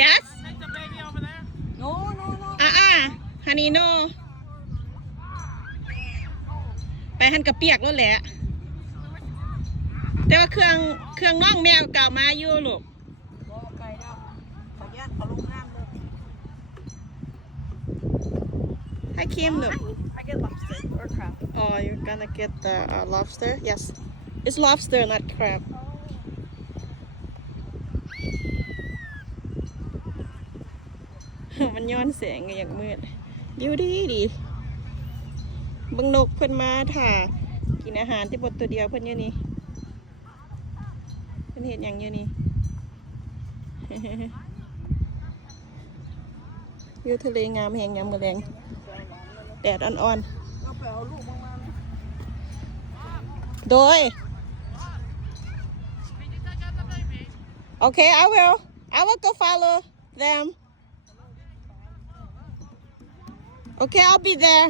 yes No, no, no. ฮันนี่โนไปหันกระเปียกแล้วแหละแต่ว่าเครื่องน้องแมวเก่ามาอยู่ลูก บ่ไกลแล้วขออนุญาตเขาลงน้ำเลย ให้คิมลูก I get lobster or crab. Oh, you're gonna get the lobster? Yes. It's lobster, not crab. มันย้อนแสงอย่างมืดวิวดีเบิ่งนกเพิ่นมาถ่ากินอาหารที่บนตัวเดียวเพิ่นอยู่นี่เพิ่นเห็นอย่างอยู่นี่ วิวทะเลงามแห่งยามมื้อแลงแดดอ่อนๆ ก็ไปเอาลูกมาเลย โดย Okay, I will go follow them. Okay, I'll be there.